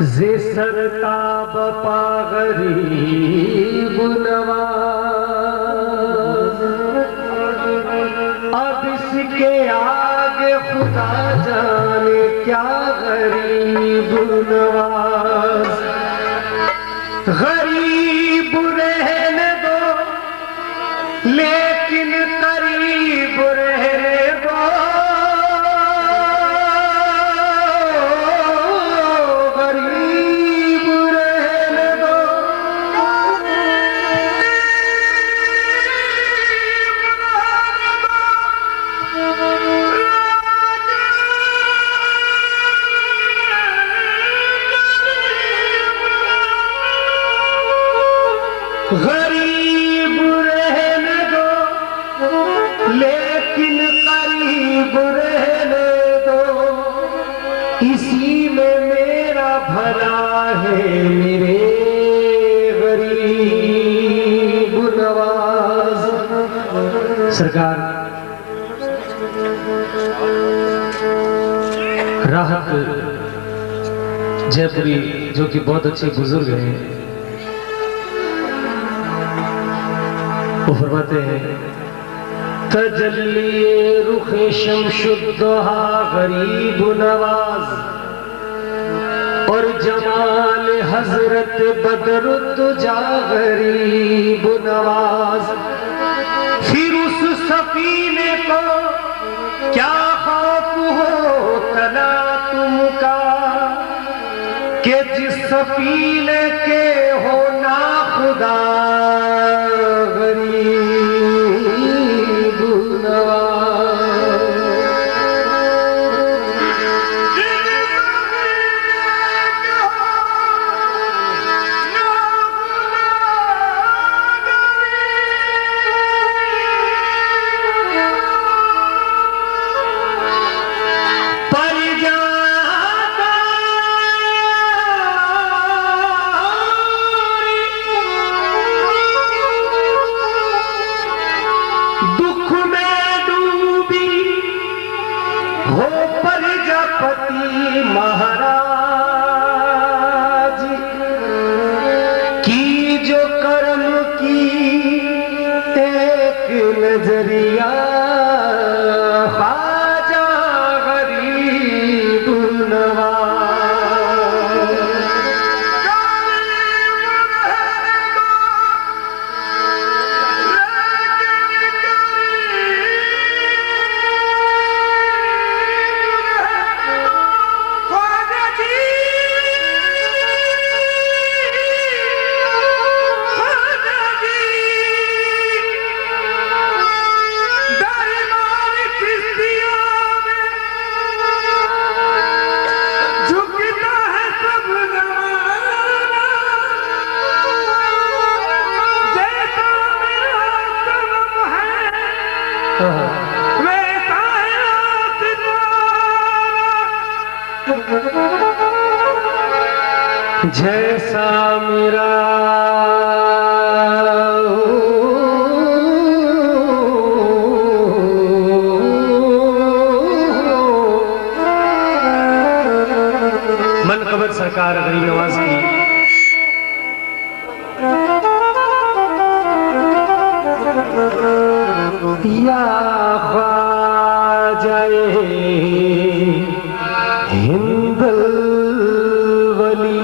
जे सरताब पा गरीब नवाज, अब इसके आगे खुदा जाने क्या गरीब नवाज। गरीब रहने दो लेकिन करीब रहने दो, गरीब रहने दो लेकिन करीब रहने दो, इसी में मेरा भला है मेरे गरीब नवाज। सरकार राहत जयपुरी जो कि बहुत अच्छे बुजुर्ग हैं, वो फरमाते हैं तजल्ली रुखे शमशुद्दोहा गरीब नवाज, और जमाल हजरत बदरुद्दुजा गरीब नवाज। फिर उस सफीने को क्या खौफ हो तना तुमका, कि जिस सफीने के हो ना खुदा हो प्रजापति महाराज की जो कर्म की एक नजरिया, ख्वाजा गरीब नवाज। जैसा मेरा मनकबत सरकार गरीब नवाज की या ख्वाजाए हिंदल वली,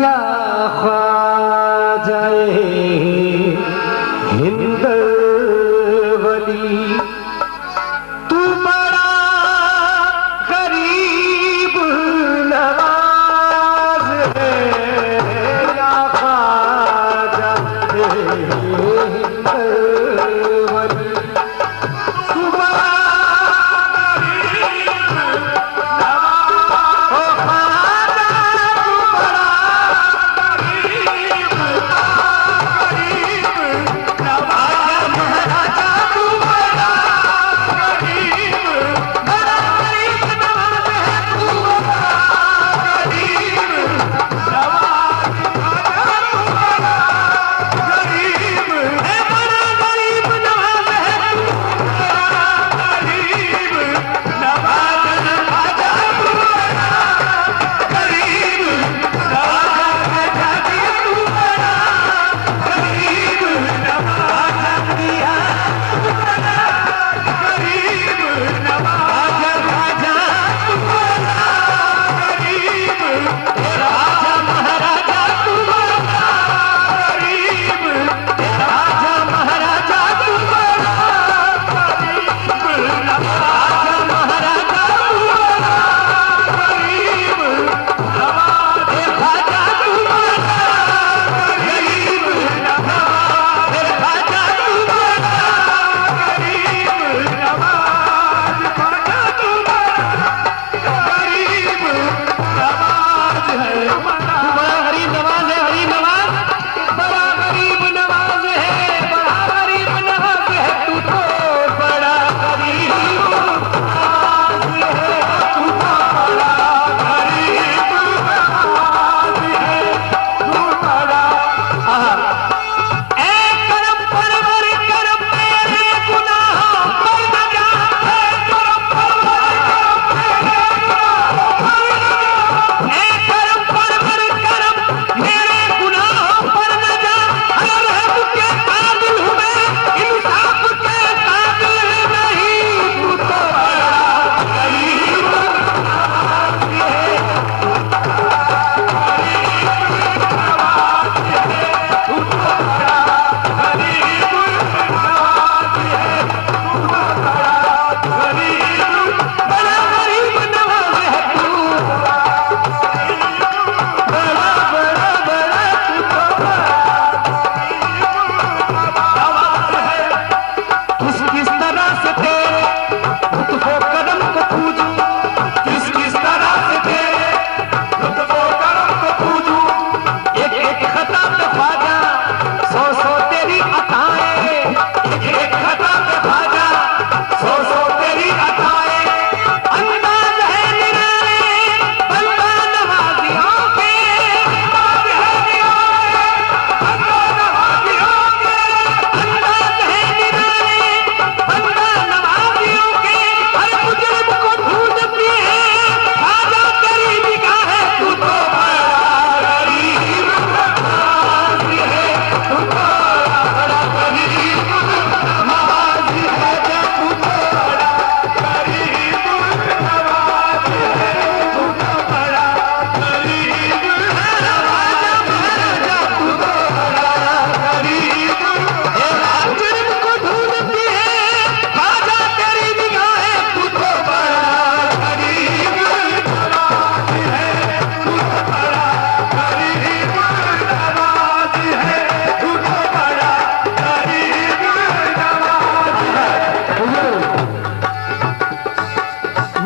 या ख्वाजाए हिंदल वली, तू बड़ा गरीब नवाज है, या ख्वाजाए हिंदल वली, तू बड़ा गरीब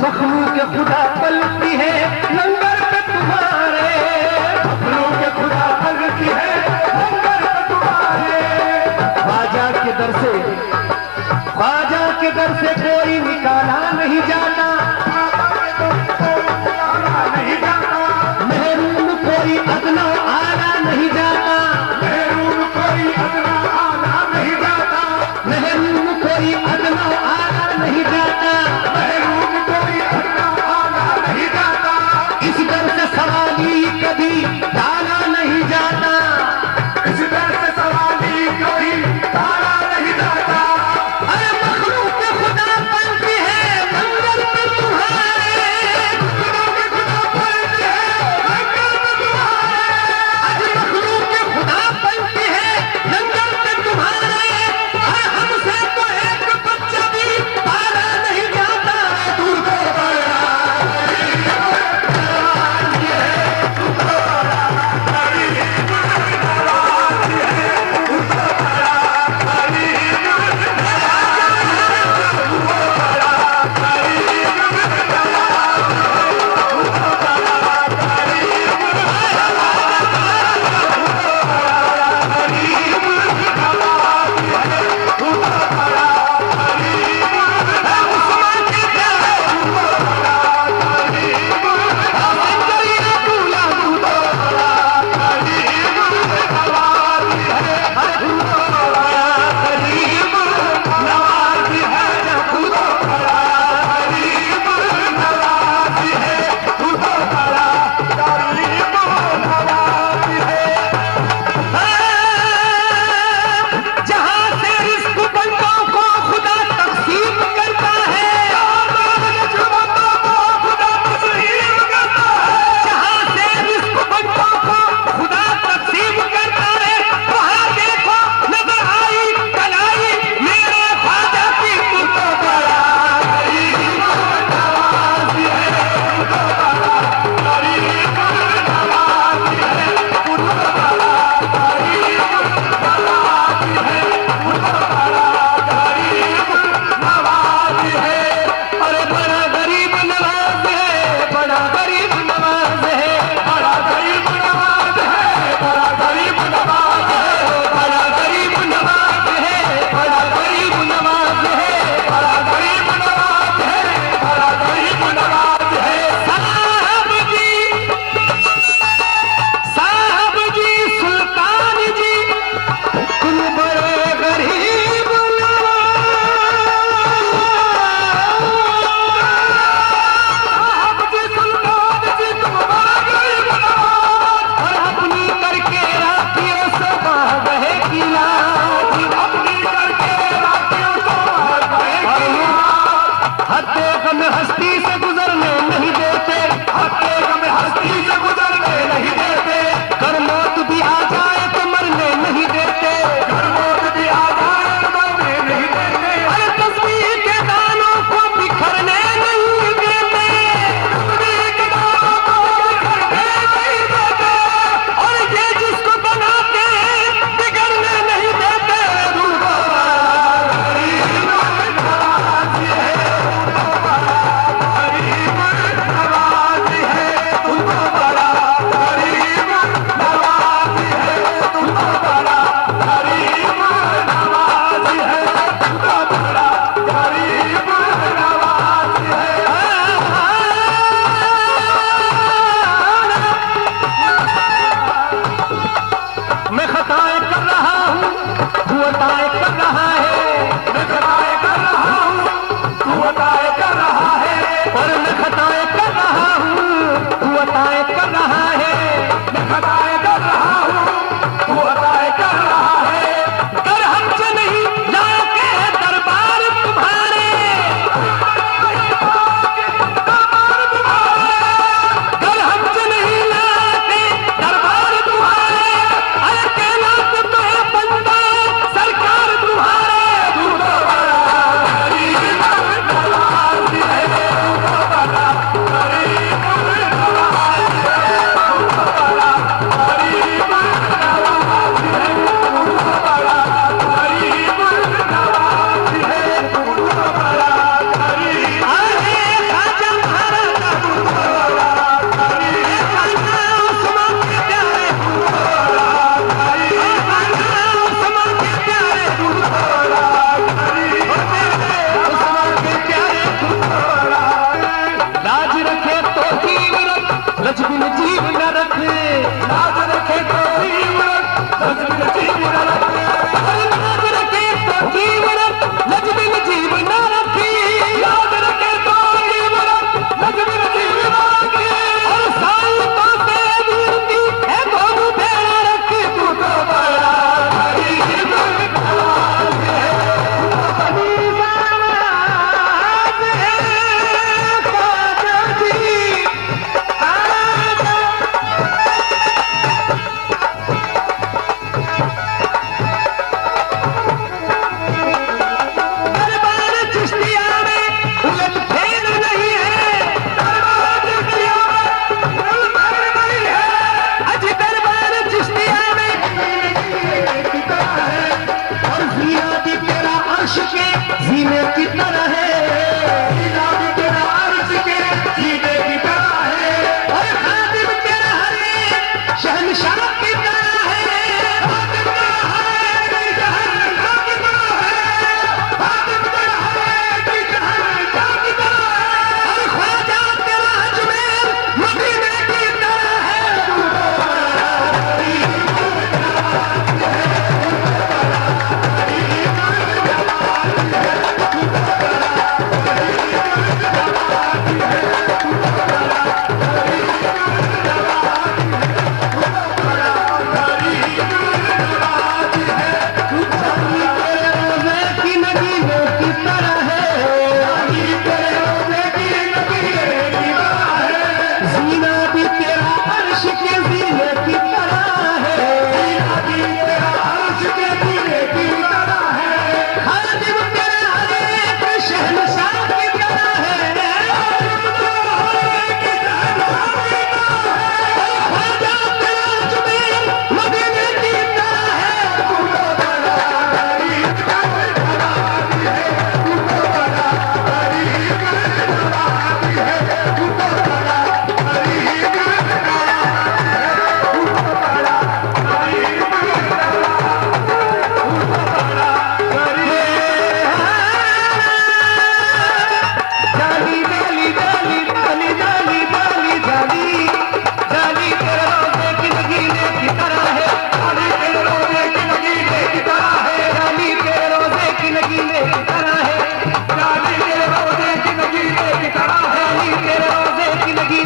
मखलूक खुदा पलती है लंगर पे तुम्हारे, मखलूक खुदा पलती है लंगर पे तुम्हारे। ख्वाजा के दर से, ख्वाजा के दर से कोई निकाला नहीं जाता, महरूम कोई अदना आला नहीं जाता, महरूम कोई अदना आला नहीं जाता, महरूम कोई अदना आला नहीं जाता, महरूम कोई अदना आला नहीं जाता। इस दर से सवाली कभी डाला नहीं जाता, इस दर से सवाली कभी डाला नहीं जाता। अरे मखलूक खुदा बनती है मंगल पे तुम्हारे, मखलूक खुदा बनती है मंगल पे तुम्हारे। आज मखलूक खुदा बनती है मंगल पे तुम्हारे। अरे हमसे तो एक बच्चा भी पाला नहीं जाता, तू तो बड़ा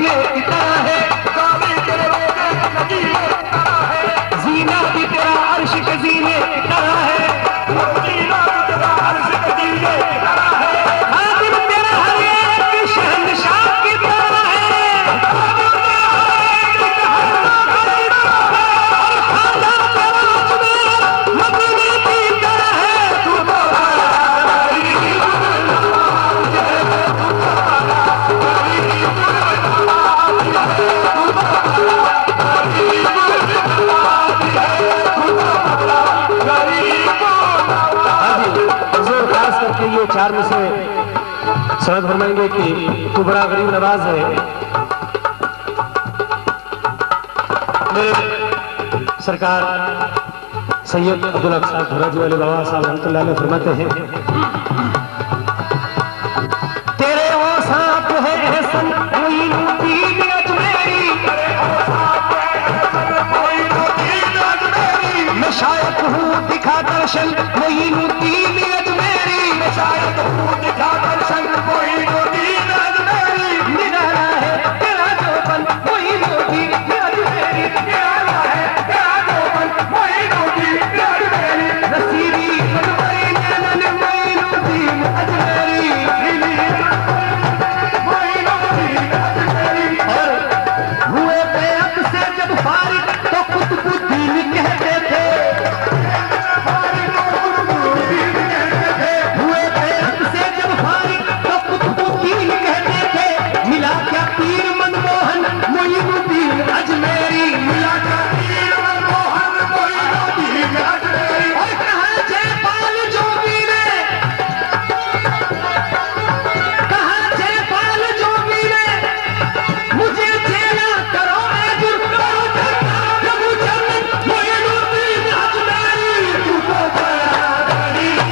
नगीने की तरह है, काबे के रोजे नगीने की तरह है, जीना भी तेरा अर्श के जीने की तरह है, जीना भी तेरा अर्श के जीने की तरह है, खादिम तेरा हर एक शहंशाह की तरह है, खादिम तेरा हर एक शहंशाह की तरह है, खाजा तेरा अजमेर मदीने की तरह है, तू तो ये चार में से समझ फरमाएंगे कि तू बड़ा गरीब नवाज है। मेरे सरकार सैयद अब्दुल हक साहब धुराजी वाले बाबा साहब रहमतुल्लाह अलैह फरमाते हैं, तेरे ओ साथ है एहसन मोइनुद्दीन अजमेरी, तेरे ओ साथ है एहसन मोइनुद्दीन अजमेरी, मैं शायद हूँ दिखा दर्शन मोइनुद्दीन अजमेरी, मैं शायद हूँ दिखा दर्शन मोइनुद्दीन अजमेरी, निराला है तेरा जोबन मोइनुद्दीन अजमेरी, निराला है तेरा जोबन मोइनुद्दीन अजमेरी, नसीबी बनवाई नैनन मोइनुद्दीन अजमेरी, मोइनुद्दीन अजमेरी, और हुए बेअब से जब फारिग तो कुतुबुद्दीन कहते थे, हुए बेअब से जब फारिग तो कुतुबुद्दीन कहते थे, मिला क्या पीर मनमोहन मोइनुद्दीन अजमेरी, मिला क्या पीर मनमोहन मोइनुद्दीन अजमेरी, और कहाँ जयपाल जोगी ने, कहाँ जयपाल जोगी ने मुझे चेला करो ऐ जुर करो प्रभु जन्नत मोइनुद्दीन अजमेरी, तू तो बड़ा गरीब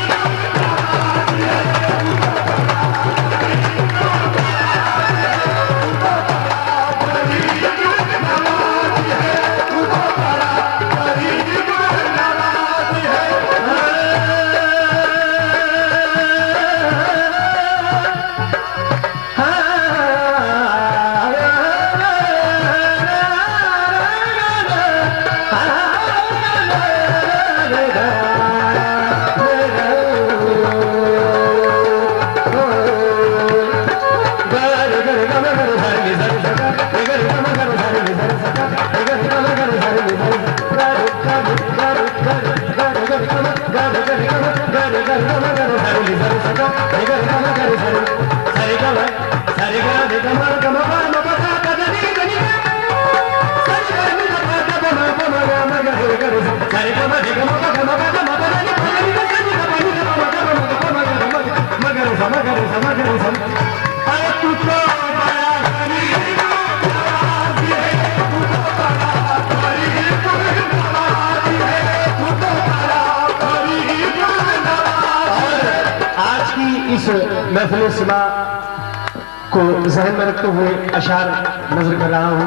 महफिल सिमा को जहन में रखते हुए अशार नजर कर रहा हूँ।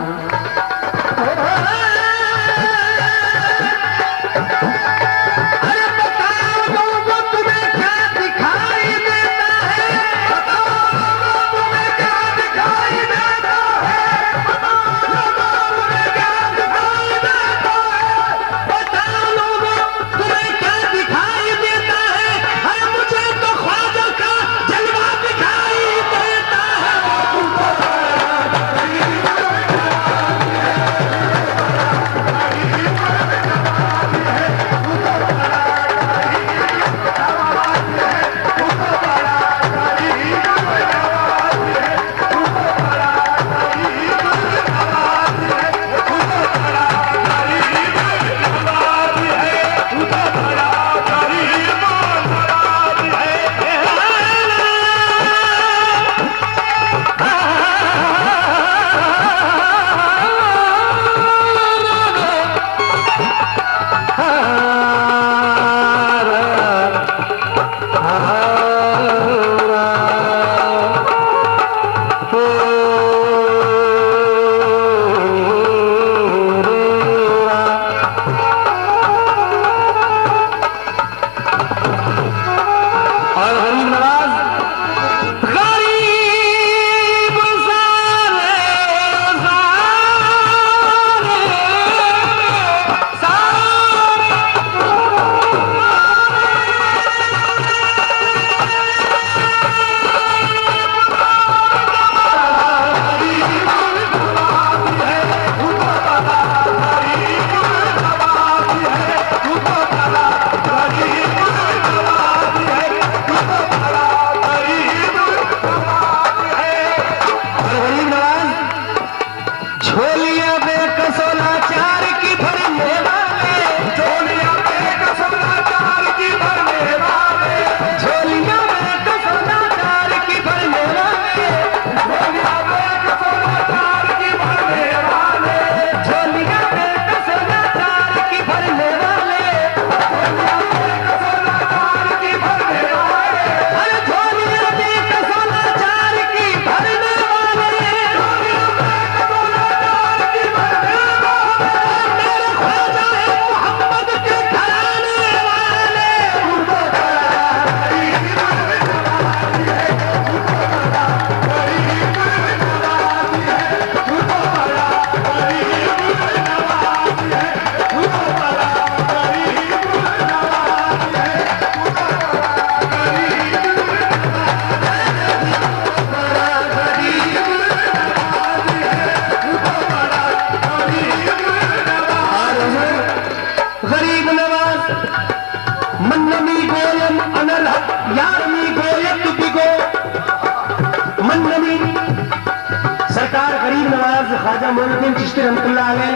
गरीब नवाज ख्वाजा मोइनुद्दीन चिश्ती रहमतुल्लाह अलैह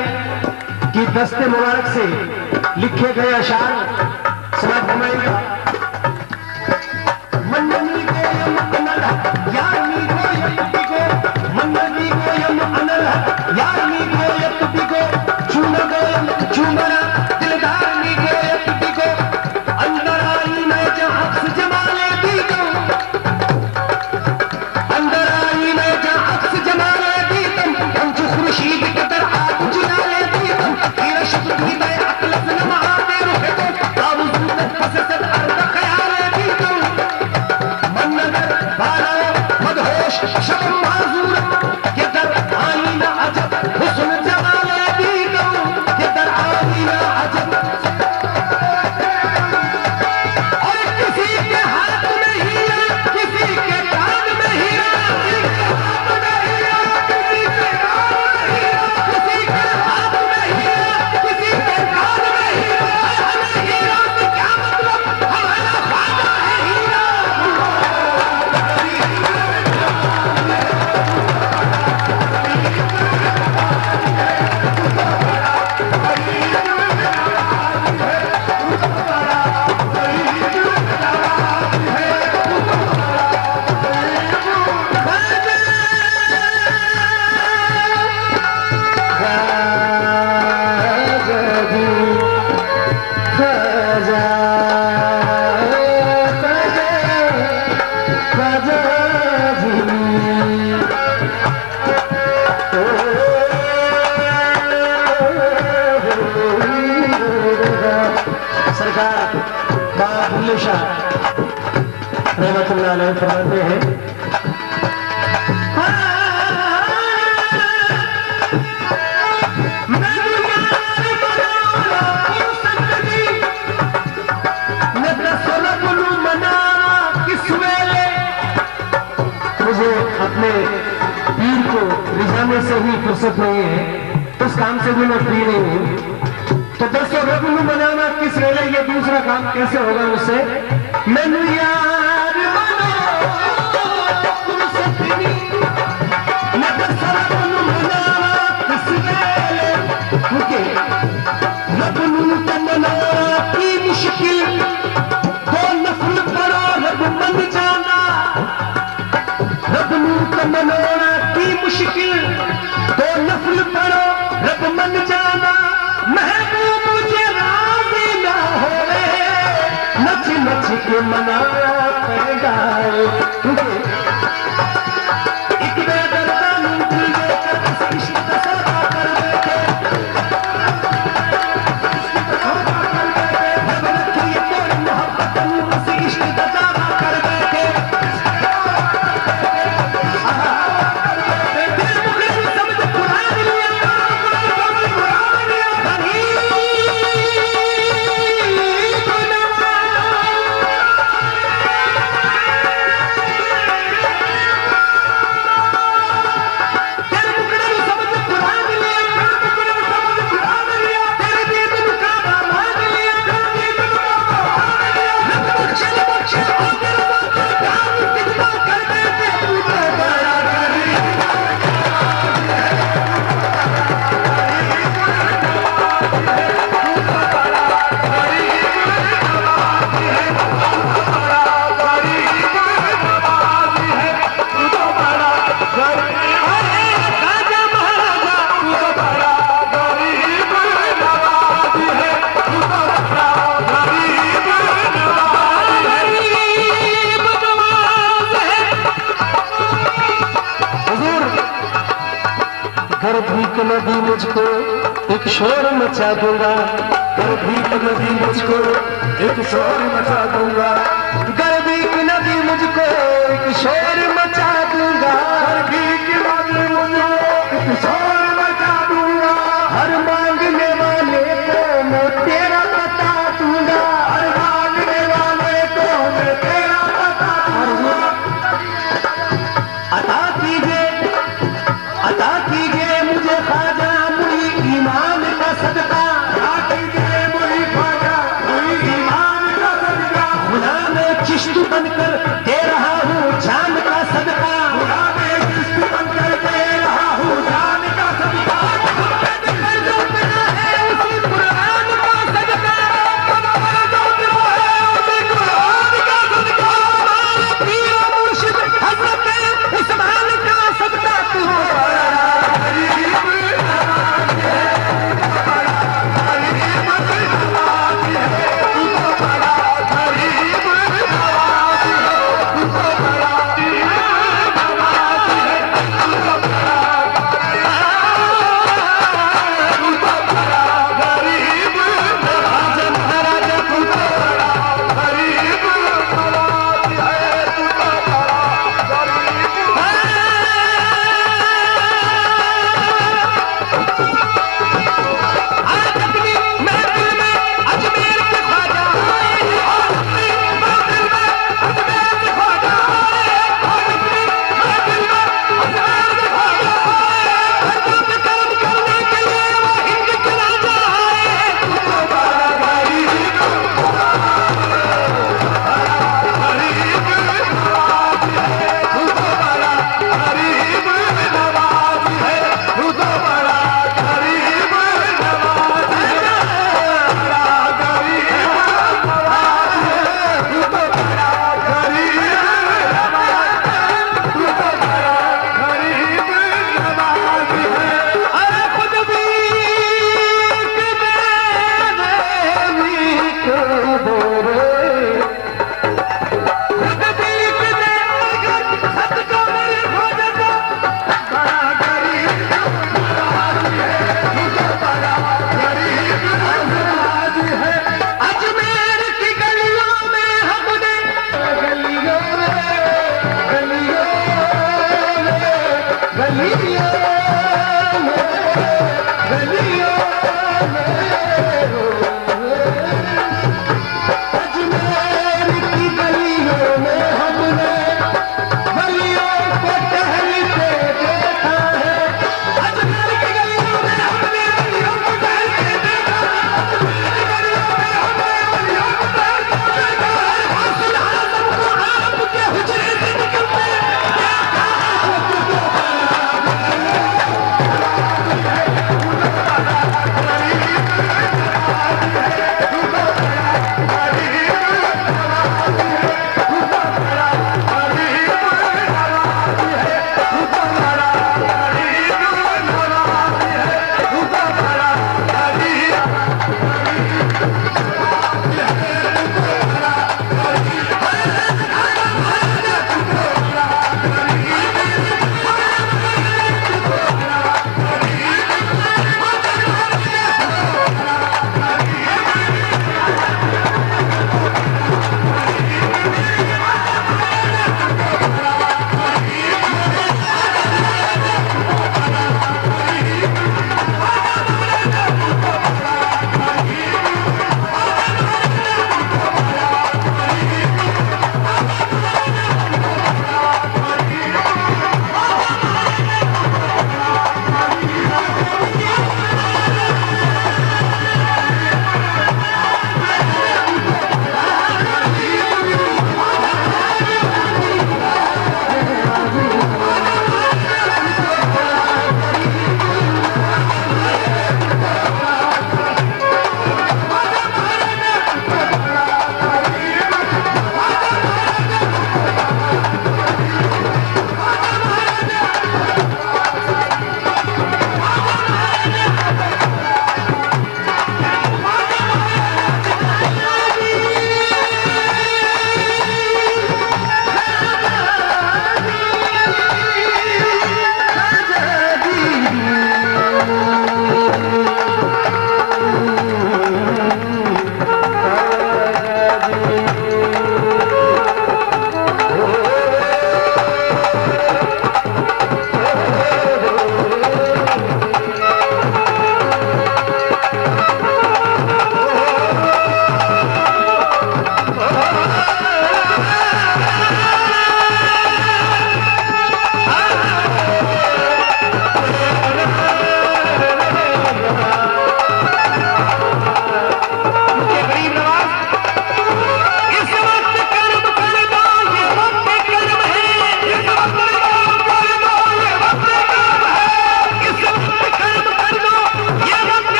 की दस्ते मुबारक से लिखे गए अशार समाज फरमाइएगा। मन्ननी गोयम अनल यानी गोयम बिगो, मन्ननी गोयम अनल यानी गोयम बिगो, चूम गोयम चूमना दिलदार नी गोयम बिगो, अंदर आई मैं जहां अक्स जमाले बिगो, अंदर आई मैं जहां अक्स जमाले बिगो, हम जो खुर्शीद के दर आग जुलाले बिगो, हीरा शुक्र की मैं अकल नमा दे रुहे तो तावुज़ में फसद अर्द ख्याले बिगो, मनगर बाला मदहोश शब माजूर के दर आईना अजब हुस्न जमाले बिगो, के दर आईना अजब। और किसी के हाथ में हीरा, किसी के कान में हीरा, किसी के हाथ में हीरा, किसी के कान में हीरा, किसी के हाथ में हीरा, किसी के कान में हीरा। हमें हीरा से क्या मतलब, हमारा ख्वाजा है हीरा। सरकार बाबुल्ले शाह रहमतुल्लाह अलैह फरमाते हैं, मुझे अपने पीर को रिझाने से ही फुर्सत नहीं है, उस काम से भी मैं फ्री नहीं हूँ। तो दोस्तों रबुल बनाना किस वेले, ये दूसरा काम कैसे होगा मुझसे। मैनू यार की मुश्किल दो नफल पढ़ो रब मन जाना, रब मनाना की मुश्किल दो नफल पढ़ो रब मन जाना, महबूब मुझे राजी ना होवे नच नच के मना पैगाए, एक बेदर्दा दिल देकर इस इश्क का सौदा कर बैठे, रब रखी कोई मोहब्बत उस इश्क का दावा कर बैठे। घर भूख लगी मुझको एक शोर मचा दूंगा, घर भूख लगी मुझको एक शोर मचा दूंगा, घर भूख लगी मुझको एक शोर मचा दूंगा, घर भूख लगी मुझको एक शोर मचा दूंगा, हर मांगने वाले को मैं तेरा बता दूंगा, हर मांगने वाले को मैं तेरा बता दूंगा। अता कीजिए मुझे ख्वाजा मुई ईमान का सदका, अता कीजिए मुई ख्वाजा मुई ईमान का सदका, खुदा में चिश्त बनकर दे रहा हूँ जान का सदका, खुदा में चिश्त बनकर दे रहा हूँ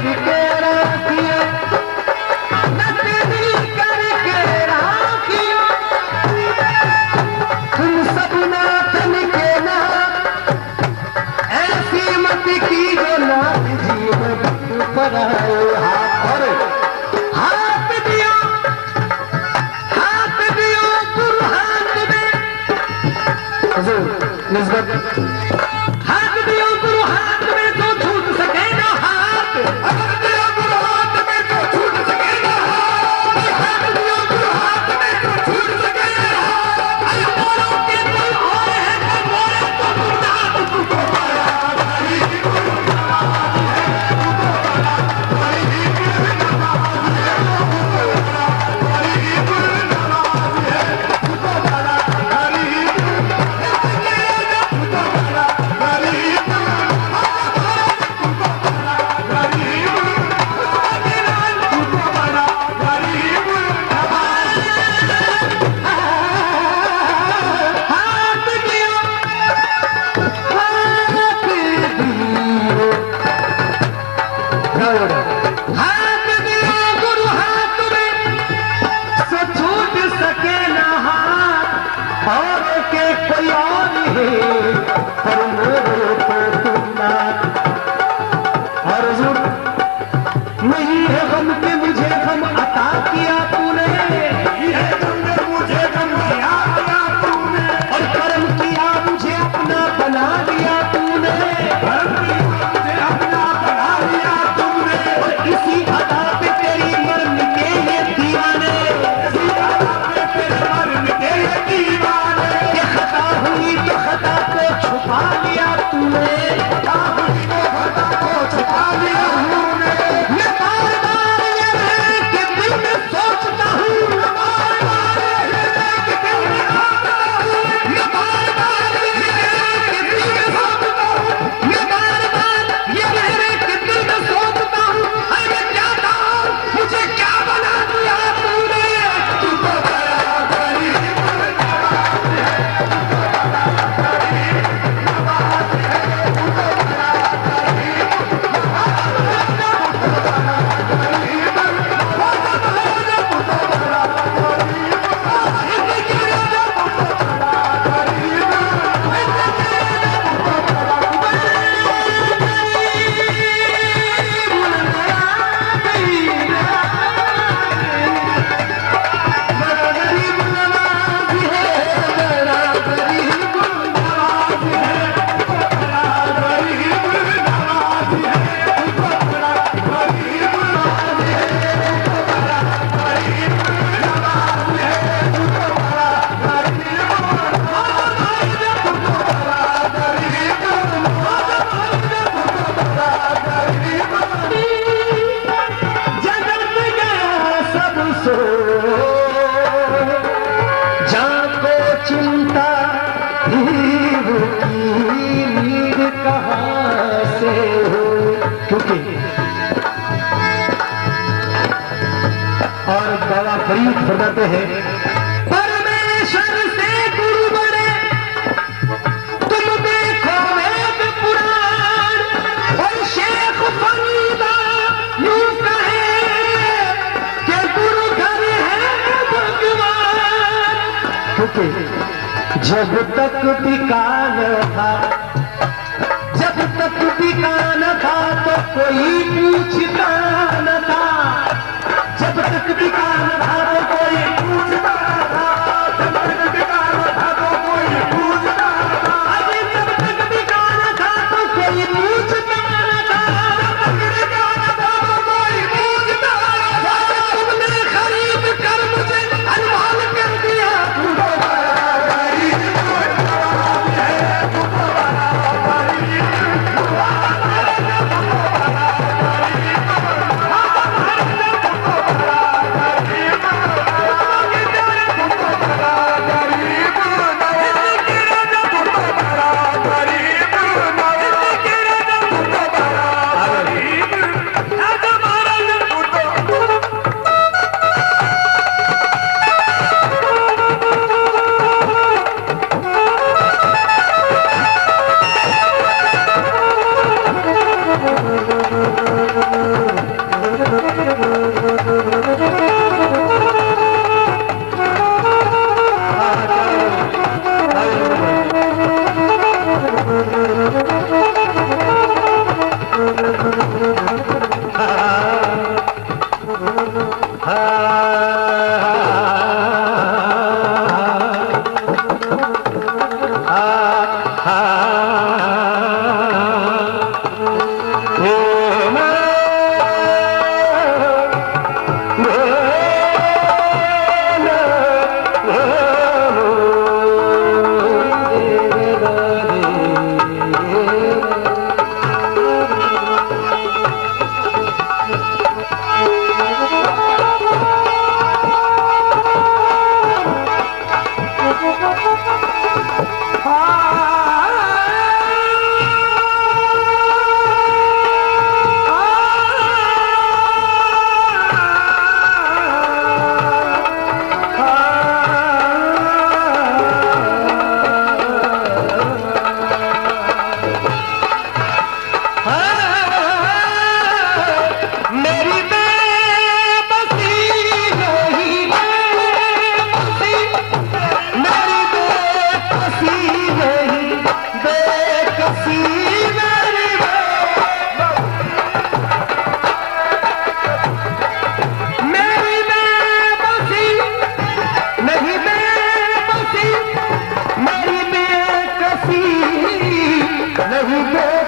करके राखियो, नकली करके राखियो, तुम सब नाथन के ना ऐसी मत की जो नाथ जीवन पर आए। हाथ दियो गुरु हाथ में, निस्बत हाथ दियो गुरु हाथ में तो छूट सके ना हाथ, हाथ दियो गुरु हाथ में तो छूट सके ना हाथ, हाथ दियो गुरु हाथ में तो छूट सके ना हाथ। अरे मोरों के कोई और है तो मोरे तो गुरनाथ तुझको बड़ा भारी गुरु नवाज है, तुझको बड़ा भारी गुरु नवाज है, तुझको बड़ा भारी गुरु हाथ दियो गुरु हाथ में से छूट सके ना हाथ, और के कोई और है पर मोरे तो तुम नाथ। और हुजूर नहीं है गम के मुझे गम अता किया तूने, ये गम ने मुझे गम दिया तूने, और कर्म किया मुझे अपना बना दिया तूने, कर्म किया मुझे अपना बना दिया तूने, और इसी अदा पे तेरी मर्म के ये दीवाने, इसी अदा पे तेरे मर्म के ये दीवाने, ये खता हुई तो खता को छुपा लिया तूने, खता हुई तो खता को छुपा लिया तूने। मैं बार बार ये के दिल में सोचता हूँ, मैं बार बार ये के दिल में सोचता हूँ, मैं बार बार ये के दिल में सोचता हूँ, मैं बार बार ये के दिल में सोचता हूँ, अरे क्या था मुझे क्या बना दिया तूने, तुझको बड़ा भारी गुरु नवाज है, तुझको बड़ा भारी गुरु नवाज है, तुझको बड़ा भारी जगत गया सब सो, जाको चिंता धीर की नींद कहाँ से हो, क्योंकि और बाबा फरीद फरमाते हैं परमेश्वर से गुरु बने तुम देखो वेद पुराण, और शेख फरीदा यूं कहे कि गुरु घर है भगवान, क्योंकि जब तक बिकान था, जब तक बिकान था तो कोई पूछता न था, जब तक बिकान था तो कोई पूछता न था, जब तक बिकान था तो कोई पूछता न था, अरे जब तक बिकान था तो कोई पूछता न था, जब तक बिकान था तो कोई पूछता न था, तुमने खरीद कर मुझे अनमोल कर दिया, तुमको बड़ा भारी गुरु नवाज है, तुमको बड़ा भारी गुरु नवाज है, तुमको बड़ा भारी गुरु नवाज है, तुमको बड़ा भारी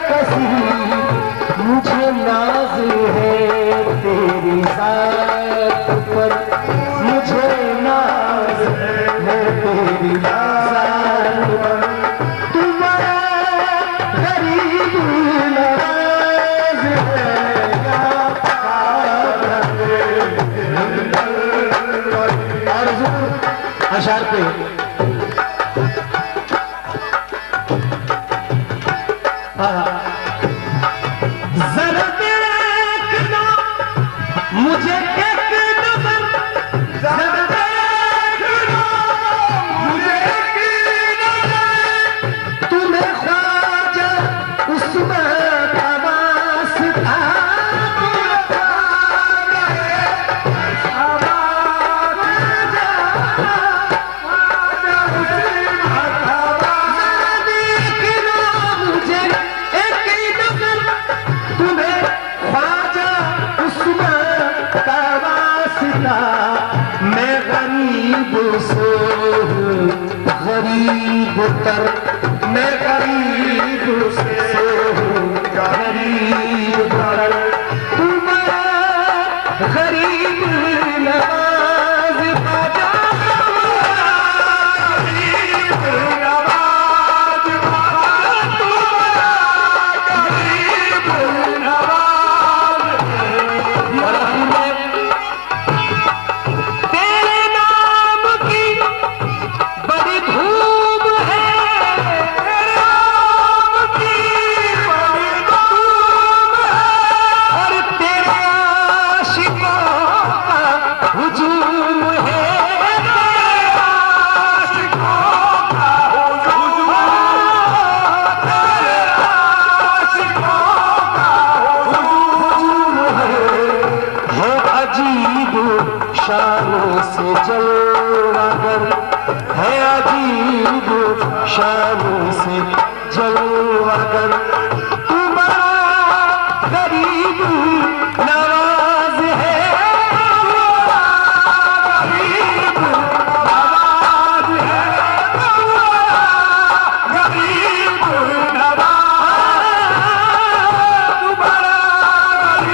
कसी मुझे नाज है तेरी जात पर, मुझे नाज है तेरी जात पर। तुम्हारा गरीब नवाज है या अशार पे जरा देखना मुझे एक नजर, जरा देखना मुझे एक नजर, तुम्हें ख्वाजा उसमें का वास्ता, मैं गरीब से हूँ गरीब तर, मैं गरीब से हूँ गरीब तर। तुम्हारा गरीब नवाज ख्वाजा, गरीब नवाज ख्वाजा, गरीब नवाज। तेरे नाम की बड़ी धूम है, तेरे नाम की बड़ी धूम है, और तेरे आशिकों का हुजूम है, तेरे आशिकों का हुजूम है, तेरे आशिकों का हुजूम है अजीब शानों से जलवागर, है अजीब शानों से जलवागर। तुम्हारा गरीब नवाज है, गरीब नवाज है, गरीब नवाज, तुम्हारा गरीब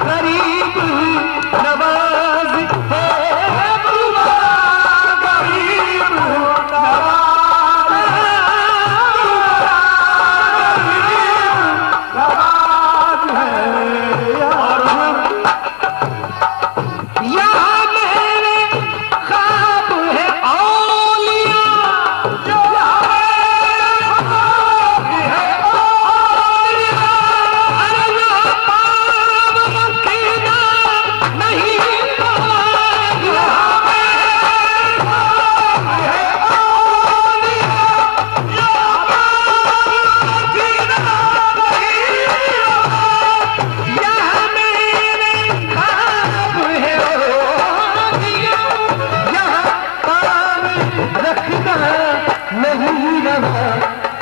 गरीब नवाज है, गरीब नवाज, नवाज है। यहाँ मेरे ख्वाब है औलिया,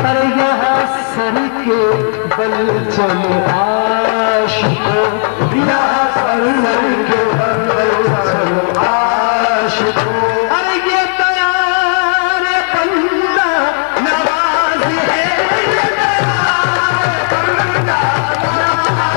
पर यहाँ सर के बल चलो आशिको, यहाँ सर के बल चलो आशिको। अरे ये तैयार बंदा नवाज है, ये तैयार बंदा नवाज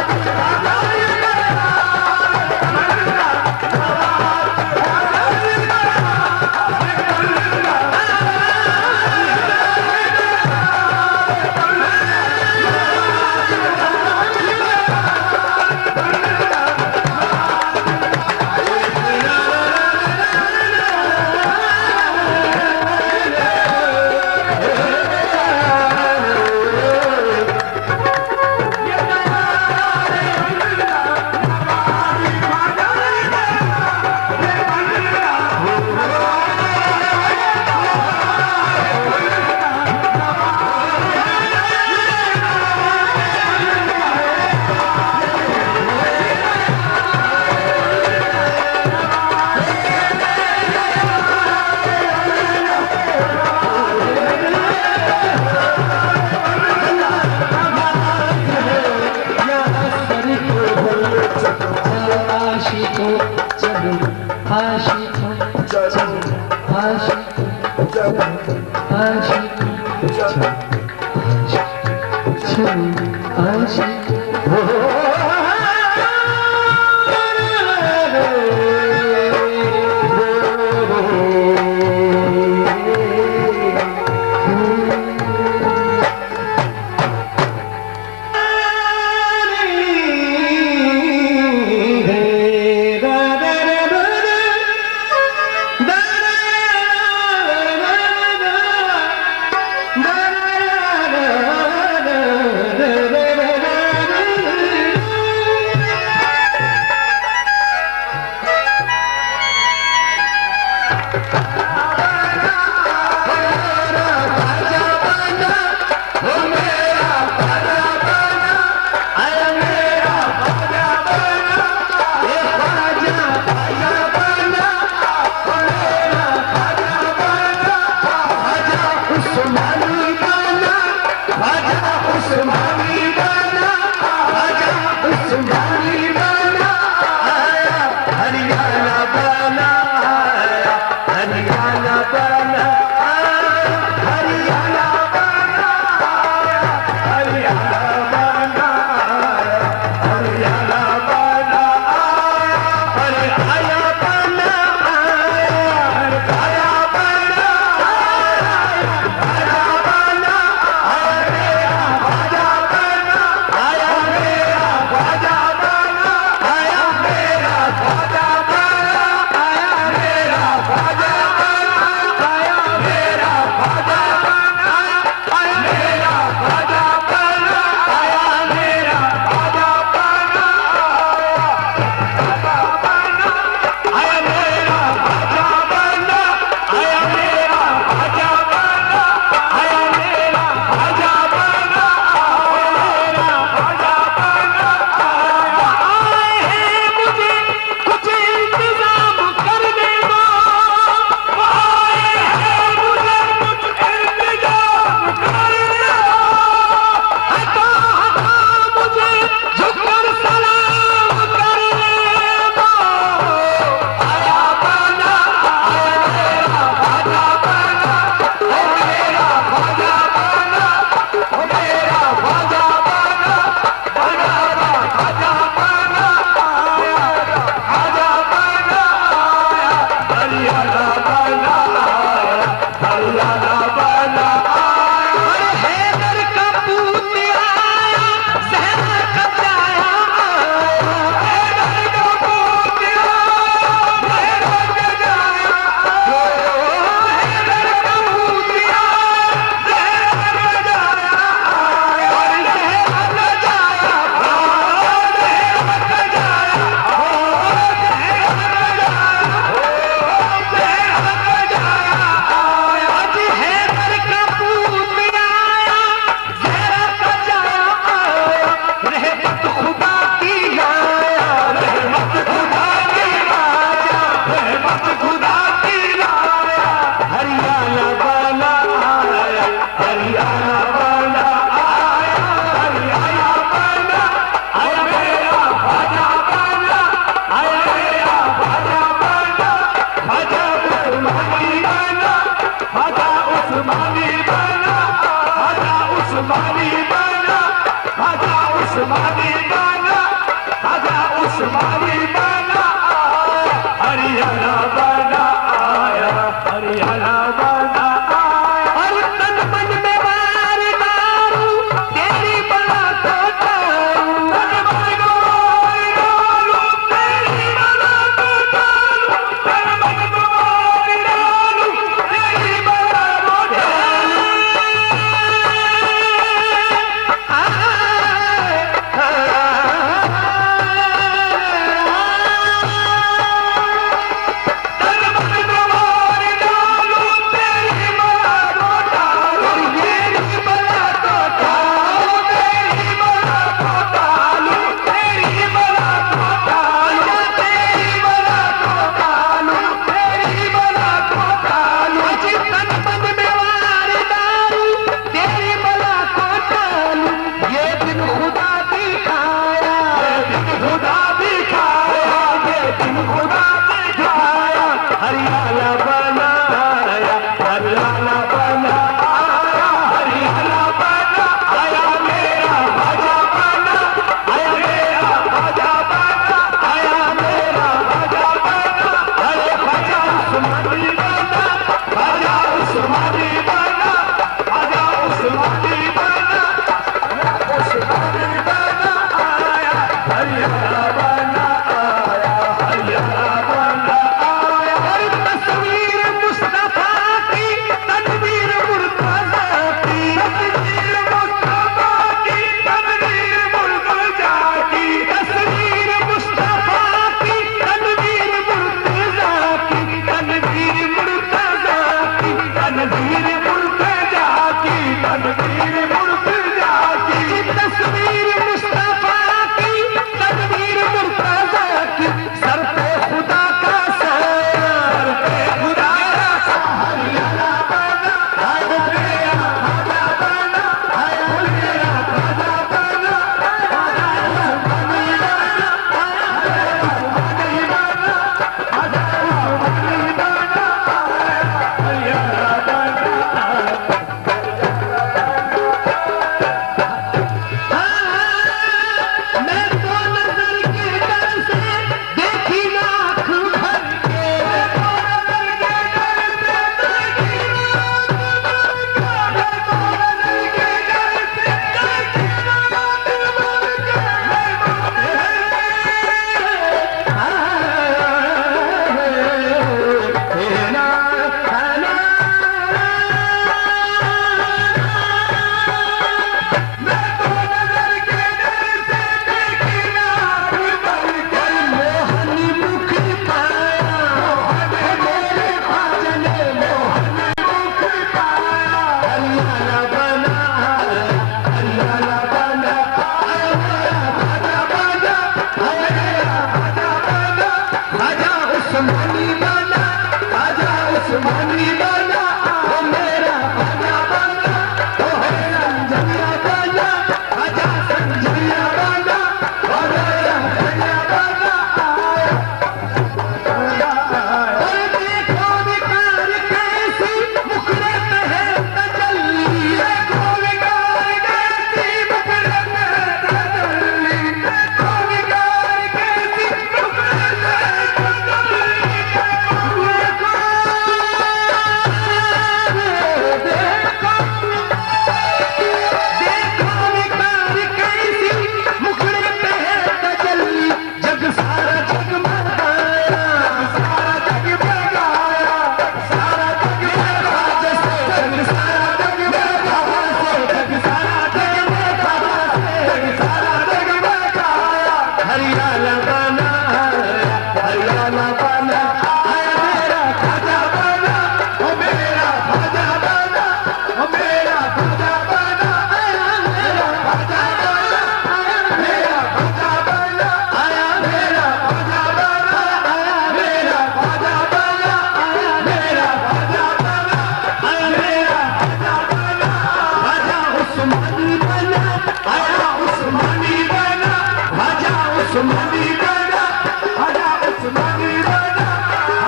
आ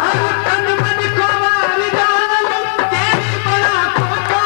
हर तन मन को वार जान तेरी बड़ा कोटा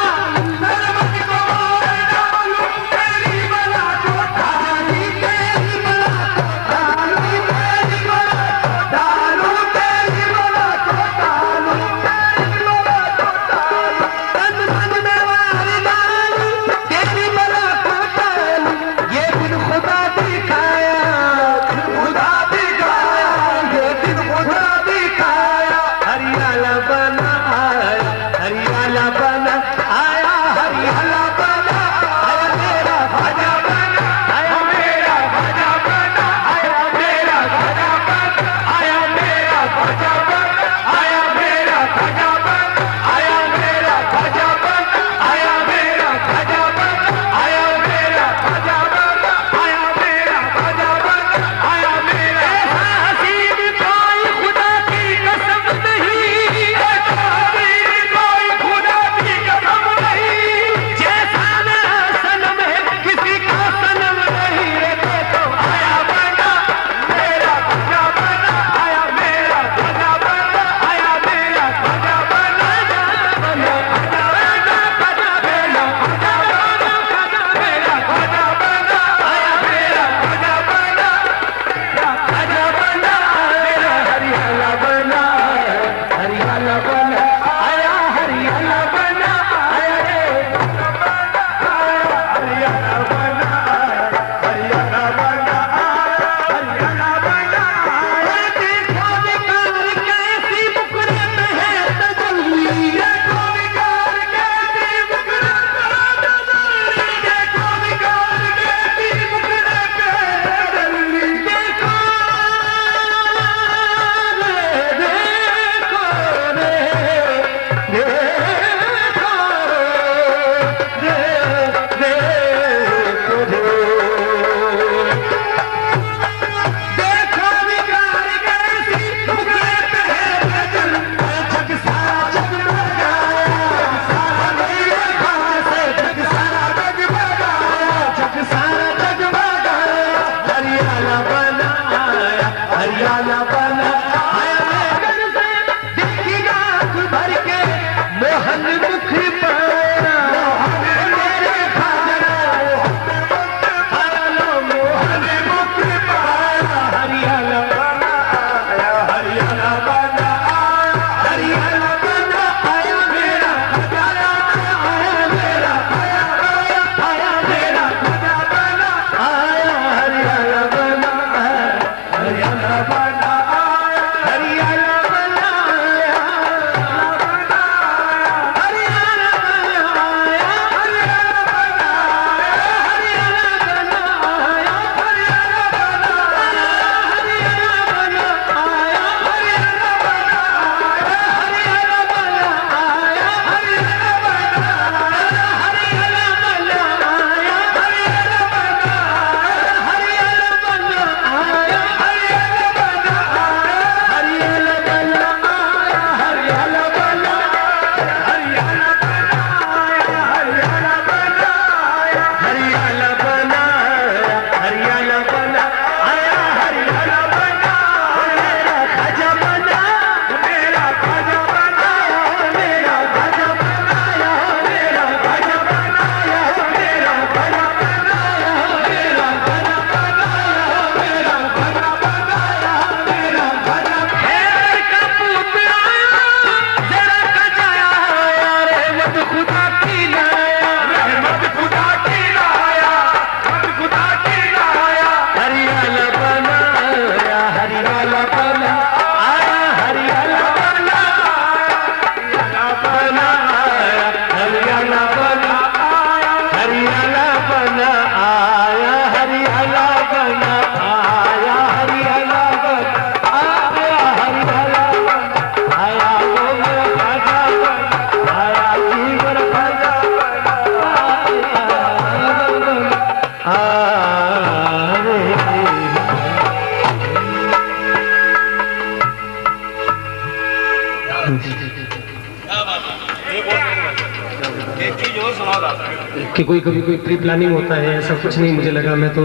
कि कोई कभी कोई प्री प्लानिंग होता है, ऐसा कुछ नहीं मुझे लगा। मैं तो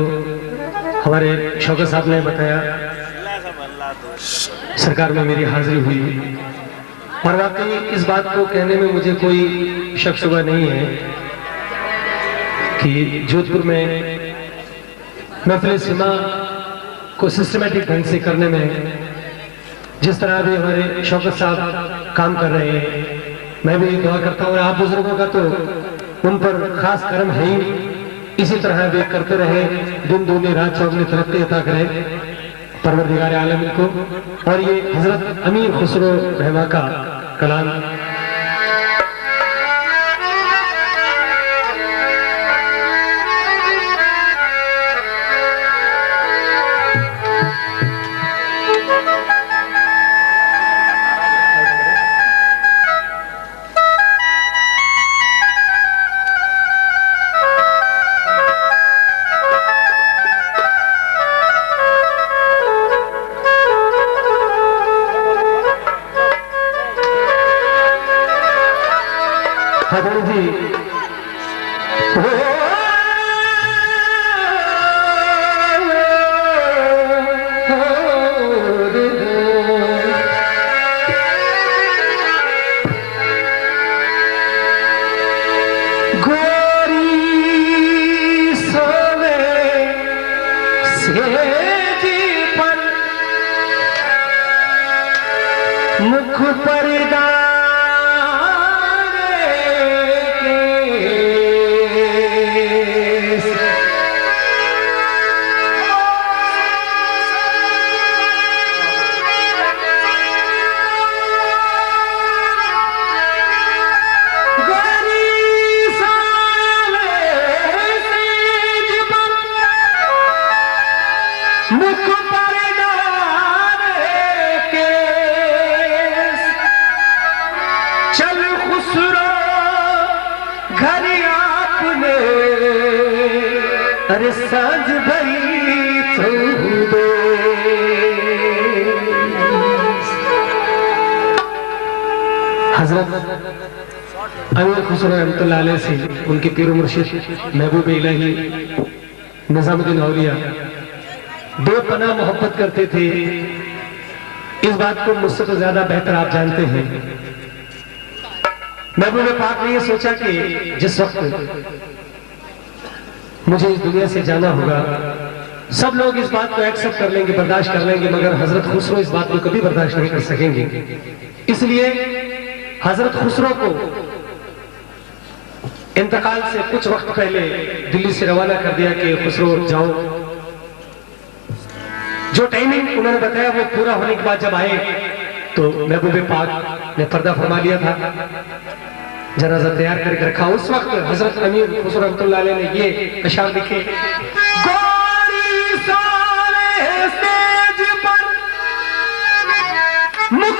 हमारे शौकत साहब ने बताया, सरकार में मेरी हाजिरी हुई और वाकई इस बात को कहने में मुझे कोई शक शुबा नहीं है कि जोधपुर में महफिल सिमा को सिस्टमेटिक ढंग से करने में जिस तरह भी हमारे शौकत साहब काम कर रहे हैं, मैं भी दुआ करता हूँ। आप बुजुर्गों का तो उन पर खास करम है ही, इसी तरह वे करते रहे, दिन दूनी रात चौगनी तरक्की अता करे परवरदिगार आलम को। और ये हजरत अमीर खुसरो रहमा का कलाम मुख पर्दा अरे साज भई चौदे हजरत अमीर खुसरो रहमतुल्लाह अलैह से उनके पीर मुर्शिद महबूब इलाही निजामुद्दीन औलिया बेपनाह मोहब्बत करते थे। इस बात को मुझसे तो ज्यादा बेहतर आप जानते हैं। महबूब पाक ने ये सोचा कि जिस वक्त मुझे इस दुनिया से जाना होगा, सब लोग इस बात को एक्सेप्ट कर लेंगे, बर्दाश्त कर लेंगे, मगर हजरत खुसरो इस बात को कभी बर्दाश्त नहीं कर सकेंगे। इसलिए हजरत खुसरो को इंतकाल से कुछ वक्त पहले दिल्ली से रवाना कर दिया कि खुसरो जाओ। जो टाइमिंग उन्होंने बताया वो पूरा होने के बाद जब आए तो महबूब पाक ने पर्दा फरमा लिया था, जनाजा तैयार करके रखा। उस वक्त हजरत अमीर खुसरो रहमतुल्लाह अलैह ने ये अशार लिखे, गोरी साले स्टेज पर मुख